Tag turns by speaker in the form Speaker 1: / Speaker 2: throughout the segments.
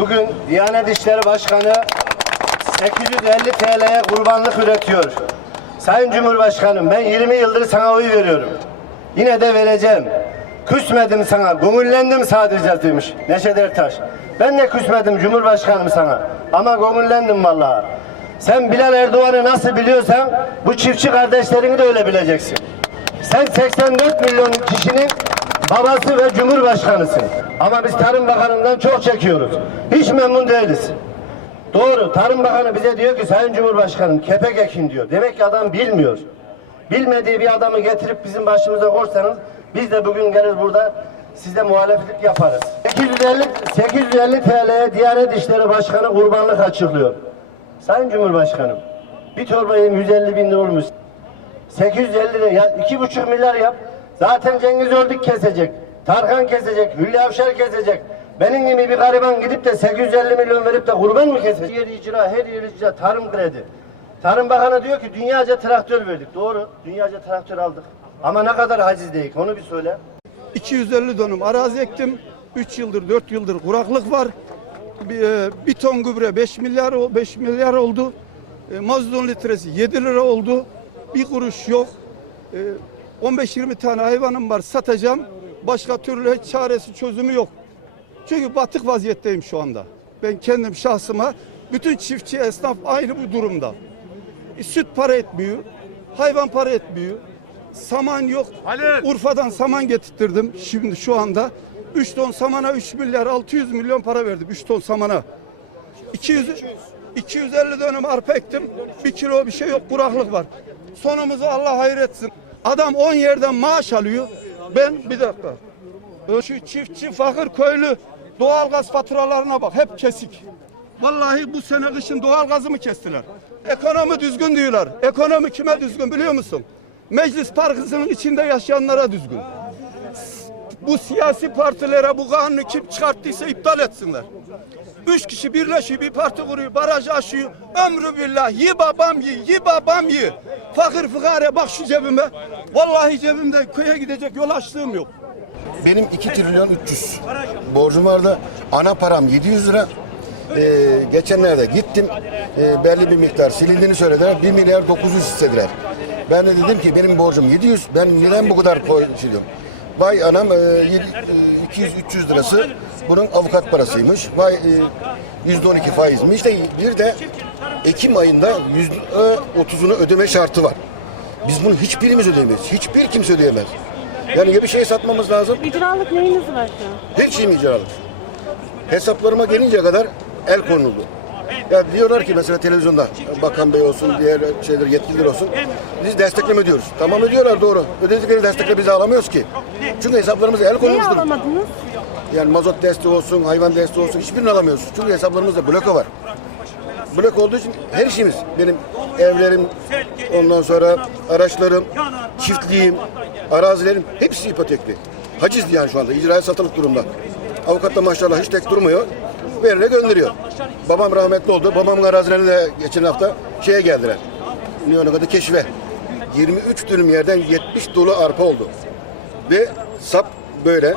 Speaker 1: Bugün Diyanet İşleri Başkanı 850 TL'ye kurbanlık üretiyor. Sayın Cumhurbaşkanım ben 20 yıldır sana oy veriyorum. Yine de vereceğim. Küsmedim sana, gönüllendim sadece demiş Neşet Ertaş. Ben de küsmedim Cumhurbaşkanım sana. Ama gönüllendim vallahi. Sen Bilal Erdoğan'ı nasıl biliyorsan bu çiftçi kardeşlerini de öyle bileceksin. Sen 84 milyon kişinin babası ve cumhurbaşkanısın. Ama biz Tarım Bakanı'ndan çok çekiyoruz. Hiç memnun değiliz. Doğru. Tarım Bakanı bize diyor ki Sayın Cumhurbaşkanım kepek ekin diyor. Demek ki adam bilmiyor. Bilmediği bir adamı getirip bizim başımıza koysanız biz de bugün gelir burada size muhalefetlik yaparız. 850, 850 TL'ye Diyanet İşleri Başkanı kurbanlık açıklıyor. Sayın Cumhurbaşkanım bir torbayı 150 bin lira olmuş. 850 lira ya iki buçuk milyar yap. Zaten Cengiz Öldük kesecek. Tarkan kesecek. Hülya Avşar kesecek. Benim gibi bir gariban gidip de 850 milyon verip de kurban mı kesecek? Her icra, her yer icra, tarım kredi. Tarım Bakanı diyor ki dünyaca traktör verdik. Doğru, dünyaca traktör aldık. Ama ne kadar haciz değil, onu bir söyle.
Speaker 2: 250 dönüm arazi ektim. 3 yıldır 4 yıldır kuraklık var. Bir, e, bir ton gübre 5 milyar o- 5 milyar oldu. E, mazotun litresi 7 lira oldu. Bir kuruş yok. E, 15-20 tane hayvanım var satacağım. Başka türlü hiç çaresi çözümü yok. Çünkü batık vaziyetteyim şu anda. Ben kendim şahsıma bütün çiftçi esnaf aynı bu durumda. E, süt para etmiyor. Hayvan para etmiyor. Saman yok. Urfa'dan saman getirttirdim şimdi şu anda. 3 ton samana 3 milyar 600 milyon para verdim 3 ton samana. 200 250 dönüm arpa ektim. 1 kilo bir şey yok kuraklık var. Sonumuzu Allah hayretsin. Adam 10 yerden maaş alıyor. Ben bir dakika. Şu çiftçi fakir köylü doğalgaz faturalarına bak hep kesik. Vallahi bu sene kışın doğalgazımı kestiler. Ekonomi düzgün diyorlar. Ekonomi kime düzgün biliyor musun? Meclis parkısının içinde yaşayanlara düzgün. Bu siyasi partilere bu kanunu kim çıkarttıysa iptal etsinler. Üç kişi birleşiyor bir parti kuruyor baraj aşıyor. Ömrü billah yi babam yi yi babam yi. Fakir fukare bak şu cebime. Vallahi cebimde köye gidecek yol açlığım yok.
Speaker 3: Benim 2 trilyon 300 borcum vardı. Ana param 700 lira. Ee, geçenlerde gittim. Ee, belli bir miktar silindiğini söylediler. 1 milyar 900 istediler. Ben de dedim ki benim borcum 700. Ben neden bu kadar koy- şey. Vay anam e, yedi- e, 200-300 lirası bunun avukat parasıymış. Vay e, %12 faizmiş. İşte bir de Ekim ayında %30'unu ödeme şartı var. Biz bunu hiçbirimiz ödeyemeyiz. Hiçbir kimse ödeyemez. Yani ya bir şey satmamız lazım
Speaker 4: İcralık neyiniz var şu an?
Speaker 3: hiç şeyim icralık. Hesaplarıma gelince kadar el konuldu. Ya diyorlar ki mesela televizyonda bakan bey olsun, diğer şeyler yetkililer olsun. Biz destekleme diyoruz. Tamam ödüyorlar doğru. Ödedikleri destekle biz alamıyoruz ki. Çünkü hesaplarımıza el konulmuştur.
Speaker 4: alamadınız?
Speaker 3: Yani mazot desteği olsun, hayvan desteği olsun hiçbirini alamıyoruz. Çünkü hesaplarımızda bloka var. Blok olduğu için her şeyimiz benim evlerim, ondan sonra araçlarım, çiftliğim, arazilerim hepsi ipotekli. Hacizli yani şu anda icraya satılık durumda. Avukat da maşallah hiç tek durmuyor. Verine gönderiyor. Babam rahmetli oldu. Babamın arazilerine de geçen hafta şeye geldiler. Ne ona kadar keşfe. 23 dönüm yerden 70 dolu arpa oldu. Ve sap böyle.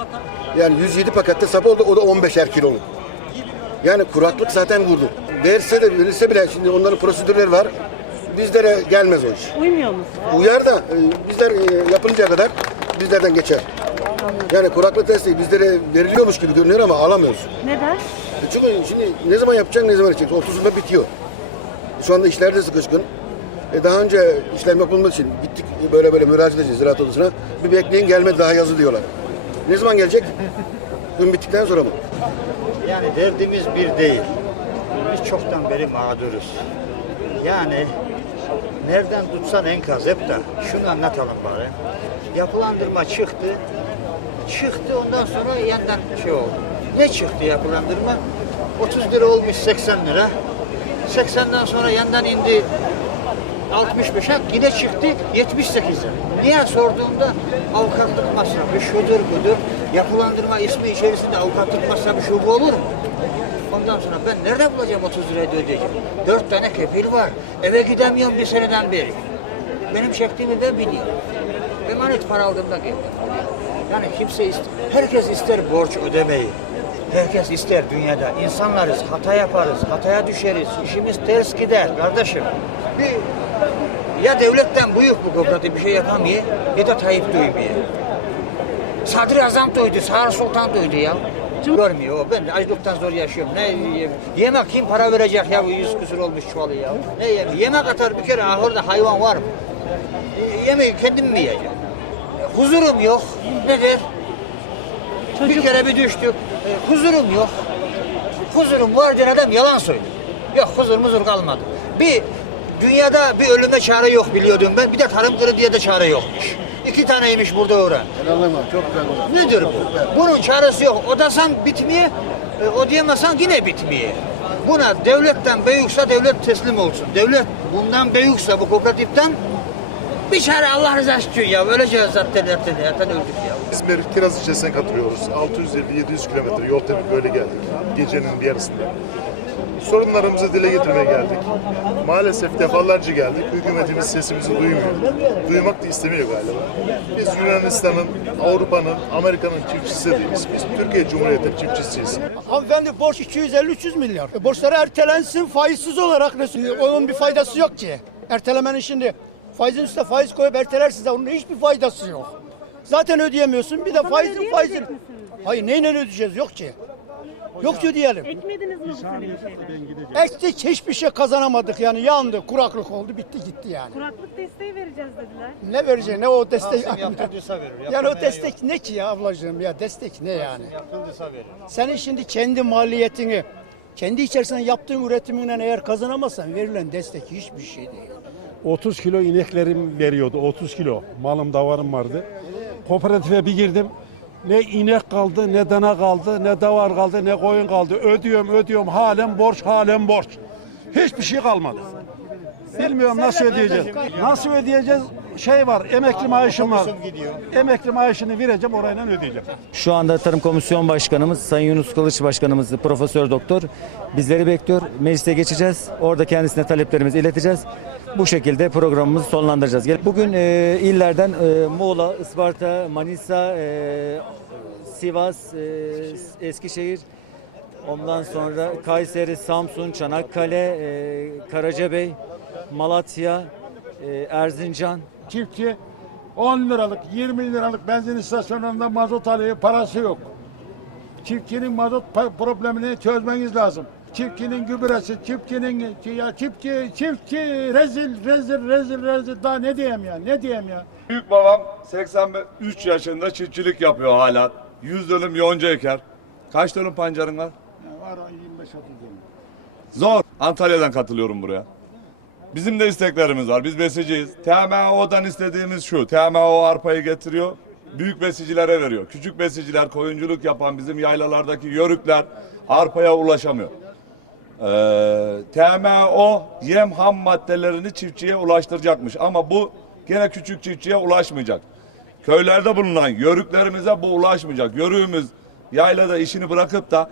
Speaker 3: Yani 107 pakette sap oldu. O da 15'er kiloluk. Yani kuraklık zaten vurdu. Verse de verirse bile şimdi onların prosedürleri var. Bizlere gelmez o iş.
Speaker 4: Uymuyor musunuz?
Speaker 3: Uyar da e, bizler e, yapılıncaya kadar bizlerden geçer. Yani kuraklık desteği bizlere veriliyormuş gibi görünüyor ama alamıyoruz.
Speaker 4: Neden?
Speaker 3: E Çünkü şimdi ne zaman yapacaksın ne zaman edeceksin? 30'unda bitiyor. Şu anda işler de sıkışkın. E daha önce işlem yapılması için gittik böyle böyle müracaat edeceğiz ziraat odasına. Bir bekleyin gelmedi daha yazı diyorlar. Ne zaman gelecek? Gün bittikten sonra mı?
Speaker 5: Yani derdimiz bir değil. Biz çoktan beri mağduruz. Yani nereden tutsan enkaz hep de şunu anlatalım bari. Yapılandırma çıktı. Çıktı ondan sonra yeniden şey oldu. Ne çıktı yapılandırma? 30 lira olmuş 80 lira. 80'den sonra yeniden indi 65'e yine çıktı 78'e. Niye sorduğumda avukatlık masrafı şudur budur. Yapılandırma ismi içerisinde avukatlık masrafı şu bu olur mu? Ondan sonra ben nerede bulacağım 30 lirayı ödeyeceğim? Dört tane kefil var. Eve gidemiyorum bir seneden beri. Benim çektiğimi ben biliyorum. Emanet para aldığımda geldim. Yani kimse ist herkes ister borç ödemeyi. Herkes ister dünyada. İnsanlarız, hata yaparız, hataya düşeriz. İşimiz ters gider kardeşim. Bir, ya devletten büyük bu kooperatif bir şey yapamıyor ya da Tayyip duymuyor. Sadri Azam duydu, Sağır Sultan duydu ya. Görmüyor o. Ben açlıktan zor yaşıyorum. Ne yiyeyim? Yemek kim para verecek ya bu yüz küsur olmuş çuvalı ya. Ne yiyeyim? Yemek atar bir kere ahırda hayvan var mı? E, yemeği kendim mi yiyeceğim? Huzurum yok. Nedir? Bir kere bir düştük. E, huzurum yok. Huzurum var diyen adam yalan söylüyor. Yok huzur muzur kalmadı. Bir dünyada bir ölüme çare yok biliyordum ben. Bir de tarım krediye de çare yokmuş. İki taneymiş burada öğren.
Speaker 3: Helalama çok güzel oldu.
Speaker 5: Nedir bu? Bunun çaresi yok. Ödesen bitmiyor, e, ödeyemezsen yine bitmiyor. Buna devletten büyükse devlet teslim olsun. Devlet bundan büyükse bu kooperatiften bir çare Allah rızası için ya. Öleceğiz zaten zaten, zaten öldük ya.
Speaker 6: İzmir Kiraz ilçesine katılıyoruz. 650-700 kilometre yol tepki böyle geldik. Gecenin bir yarısında. Sorunlarımızı dile getirmeye geldik. Maalesef defalarca geldik. Hükümetimiz sesimizi duymuyor. Duymak da istemiyor galiba. Biz Yunanistan'ın, Avrupa'nın, Amerika'nın çiftçisi değiliz. Biz Türkiye Cumhuriyeti çiftçisiyiz.
Speaker 7: Hanımefendi borç 250-300 milyar. E, borçları ertelensin faizsiz olarak. ne- Onun bir faydası yok ki. Ertelemenin şimdi faizin üstüne faiz koyup ertelersiz de onun hiçbir faydası yok. Zaten ödeyemiyorsun bir de faizin faizin. Hayır neyle ödeyeceğiz yok ki. Yok ki ödeyelim.
Speaker 4: Ekmediniz mi bu sene bir şeyler?
Speaker 7: Eksik hiçbir şey kazanamadık yani yandı kuraklık oldu bitti gitti yani.
Speaker 4: Kuraklık desteği vereceğiz dediler.
Speaker 7: Ne verecek ne o destek.
Speaker 5: Yapıldıysa verir.
Speaker 7: yani o
Speaker 5: yapılmayan
Speaker 7: destek ne ki ya ablacığım ya destek ne yani.
Speaker 5: yok. Yapıldıysa verir.
Speaker 7: Senin şimdi kendi maliyetini, kendi içerisinde yaptığın üretiminden eğer kazanamazsan verilen destek hiçbir şey değil.
Speaker 8: 30 kilo ineklerim veriyordu. 30 kilo. Malım davarım vardı. Kooperatife bir girdim. Ne inek kaldı, ne dana kaldı, ne davar kaldı, ne koyun kaldı. Ödüyorum, ödüyorum. Halen borç, halen borç. Hiçbir şey kalmadı. Bilmiyorum nasıl ödeyeceğiz. Nasıl ödeyeceğiz? Şey var, emekli maaşım var. Emekli maaşını vereceğim, orayla ödeyeceğim.
Speaker 9: Şu anda Tarım Komisyon Başkanımız Sayın Yunus Kılıç Başkanımız Profesör Doktor bizleri bekliyor. Meclise geçeceğiz. Orada kendisine taleplerimizi ileteceğiz. Bu şekilde programımızı sonlandıracağız. Bugün e, illerden e, Muğla, Isparta, Manisa, e, Sivas, e, Eskişehir, ondan sonra Kayseri, Samsun, Çanakkale, e, Karacabey, Malatya, e, Erzincan,
Speaker 8: Çiftçi 10 liralık, 20 liralık benzin istasyonlarında mazot alıyor, parası yok. Çiftçinin mazot problemini çözmeniz lazım. Çiftçinin gübresi, çiftçinin ya çiftçi, çiftçi rezil, rezil, rezil, rezil. Daha ne diyeyim ya, ne diyeyim ya.
Speaker 10: Büyük babam 83 yaşında çiftçilik yapıyor hala. 100 dönüm yonca eker. Kaç dönüm pancarın var?
Speaker 8: Var 25 30 dönüm.
Speaker 10: Zor. Antalya'dan katılıyorum buraya. Bizim de isteklerimiz var. Biz besiciyiz. TMO'dan istediğimiz şu. TMO arpayı getiriyor. Büyük besicilere veriyor. Küçük besiciler, koyunculuk yapan bizim yaylalardaki yörükler arpaya ulaşamıyor. Ee, TMO yem ham maddelerini çiftçiye ulaştıracakmış. Ama bu gene küçük çiftçiye ulaşmayacak. Köylerde bulunan yörüklerimize bu ulaşmayacak. Yörüğümüz yaylada işini bırakıp da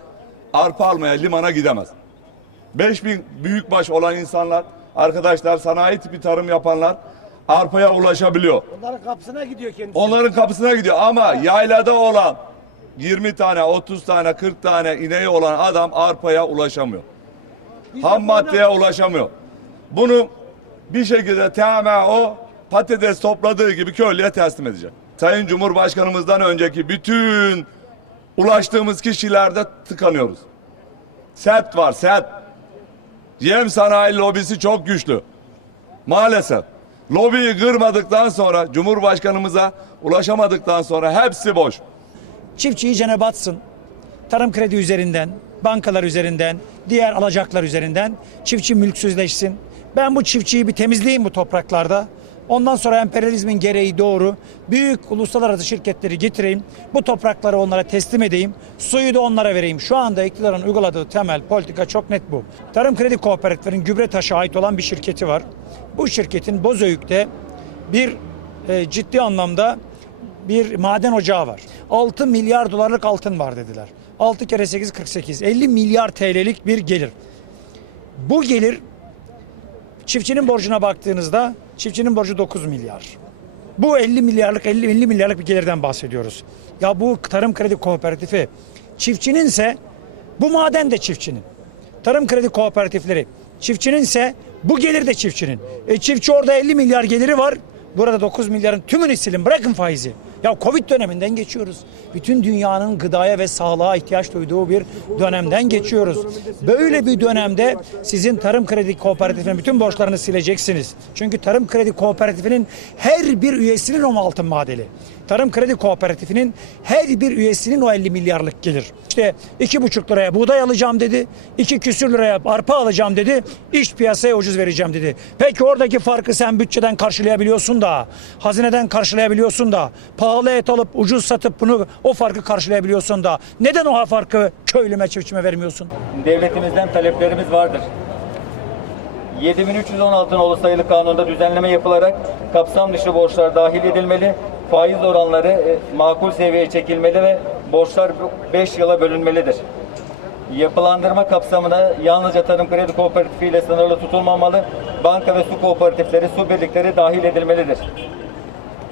Speaker 10: arpa almaya limana gidemez. 5000 büyükbaş olan insanlar, arkadaşlar sanayi tipi tarım yapanlar arpaya ulaşabiliyor.
Speaker 7: Onların kapısına gidiyor kendisi.
Speaker 10: Onların kapısına gidiyor ama yaylada olan 20 tane, 30 tane, 40 tane ineği olan adam arpaya ulaşamıyor. Ham maddeye ulaşamıyor. Bunu bir şekilde TMO patates topladığı gibi köylüye teslim edecek. Sayın Cumhurbaşkanımızdan önceki bütün ulaştığımız kişilerde tıkanıyoruz. Sert var, sert. Yem sanayi lobisi çok güçlü. Maalesef. Lobiyi kırmadıktan sonra, Cumhurbaşkanımıza ulaşamadıktan sonra hepsi boş.
Speaker 11: çiftçi iyicene batsın. Tarım kredi üzerinden, bankalar üzerinden, diğer alacaklar üzerinden çiftçi mülksüzleşsin. Ben bu çiftçiyi bir temizleyeyim bu topraklarda. Ondan sonra emperyalizmin gereği doğru büyük uluslararası şirketleri getireyim. Bu toprakları onlara teslim edeyim. Suyu da onlara vereyim. Şu anda iktidarın uyguladığı temel politika çok net bu. Tarım Kredi Kooperatiflerinin gübre taşı ait olan bir şirketi var. Bu şirketin Bozüyük'te bir e, ciddi anlamda bir maden ocağı var. 6 milyar dolarlık altın var dediler. 6 kere 8 48. 50 milyar TL'lik bir gelir. Bu gelir çiftçinin borcuna baktığınızda çiftçinin borcu 9 milyar. Bu 50 milyarlık 50, 50 milyarlık bir gelirden bahsediyoruz. Ya bu tarım kredi kooperatifi çiftçinin ise Bu maden de çiftçinin. Tarım kredi kooperatifleri. Çiftçinin ise bu gelir de çiftçinin. E çiftçi orada 50 milyar geliri var. Burada 9 milyarın tümünü silin bırakın faizi. Ya Covid döneminden geçiyoruz. Bütün dünyanın gıdaya ve sağlığa ihtiyaç duyduğu bir dönemden geçiyoruz. Böyle bir dönemde sizin tarım kredi kooperatifinin bütün borçlarını sileceksiniz. Çünkü tarım kredi kooperatifinin her bir üyesinin o altın madeli. Tarım Kredi Kooperatifinin her bir üyesinin o 50 milyarlık gelir. İşte iki buçuk liraya buğday alacağım dedi. iki küsür liraya arpa alacağım dedi. İş piyasaya ucuz vereceğim dedi. Peki oradaki farkı sen bütçeden karşılayabiliyorsun da, hazineden karşılayabiliyorsun da, et alıp ucuz satıp bunu o farkı karşılayabiliyorsun da neden o farkı köylüme çiftçime vermiyorsun?
Speaker 9: Devletimizden taleplerimiz vardır. 7316 nolu sayılı kanunda düzenleme yapılarak kapsam dışı borçlar dahil edilmeli, faiz oranları e, makul seviyeye çekilmeli ve borçlar 5 yıla bölünmelidir. Yapılandırma kapsamına yalnızca tarım kredi kooperatifi ile sınırlı tutulmamalı, banka ve su kooperatifleri, su birlikleri dahil edilmelidir.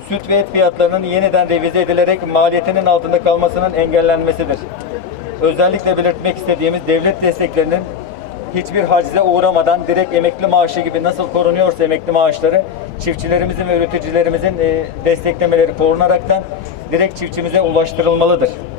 Speaker 9: Süt ve et fiyatlarının yeniden revize edilerek maliyetinin altında kalmasının engellenmesidir. Özellikle belirtmek istediğimiz devlet desteklerinin hiçbir hacize uğramadan direkt emekli maaşı gibi nasıl korunuyorsa emekli maaşları çiftçilerimizin ve üreticilerimizin e, desteklemeleri korunaraktan direkt çiftçimize ulaştırılmalıdır.